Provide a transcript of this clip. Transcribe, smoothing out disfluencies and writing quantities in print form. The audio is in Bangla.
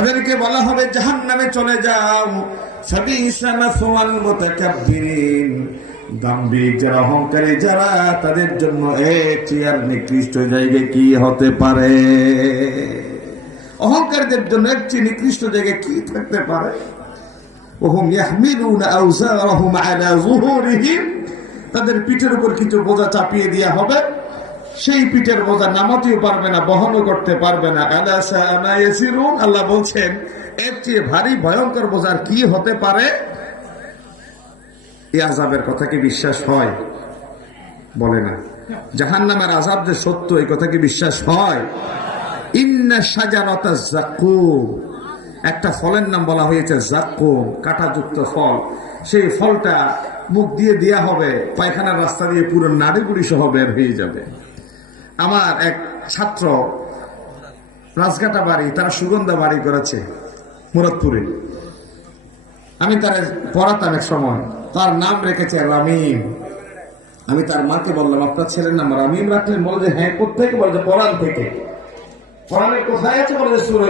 তাদেরকে বলা হবে জাহান্নামে চলে যাও। ফাবিসা মাসওয়াল মুতাকাব্বিরিন, দাম্ভিক যারা, অহংকারী যারা, তাদের জন্য এক চেয়ার নিকৃষ্ট জায়গা কি হতে পারে? অহংকারীদের জন্য এক চেয়ে নিকৃষ্ট জায়গা কি থাকতে পারে? ওহুম ইয়াহমিলুনা আওযারহুম আলা যুহুরিহিম, তাদের পিঠের উপর কিছু বোঝা চাপিয়ে দেওয়া হবে, সেই পিঠের বোঝা নামাতেও পারবে না, বহনও করতে পারবে না। আলা সাআ মা ইয়াসিরুন, আল্লাহ বলছেন এর চেয়ে ভারী ভয়ঙ্কর বোঝার কি হতে পারে? এই আযাবের কথা কি বিশ্বাস হয়? বলে না। জাহান্নামের আযাব যে সত্য, এই কথা কি বিশ্বাস হয়? ইন্না শাজারাতাজ যাক্কুম, একটা ফলের নাম বলা হয়েছে যাক্কুম, কাঁটাযুক্ত ফল। সেই ফলটা মুখ দিয়ে দেয়া হবে, পায়খানার রাস্তা দিয়ে পুরো নাড়িগুড়ি সহ বের হয়ে যাবে। আমার এক ছাত্র রাজঘাটা বাড়ি, তারা সুগন্ধা বাড়ি করেছে মুরাদপুরে। আমি তার পড়াতাম এক সময়, তার নাম রেখেছে রামিম। আমি তার মাকে বললাম, আপনার ছেলের নাম রামিম রাখলেন? বলে যে হ্যাঁ। কোথেকে? বলে যে পরাণ থেকে। পরাণের কোথায় আছে? বলে যে সূরা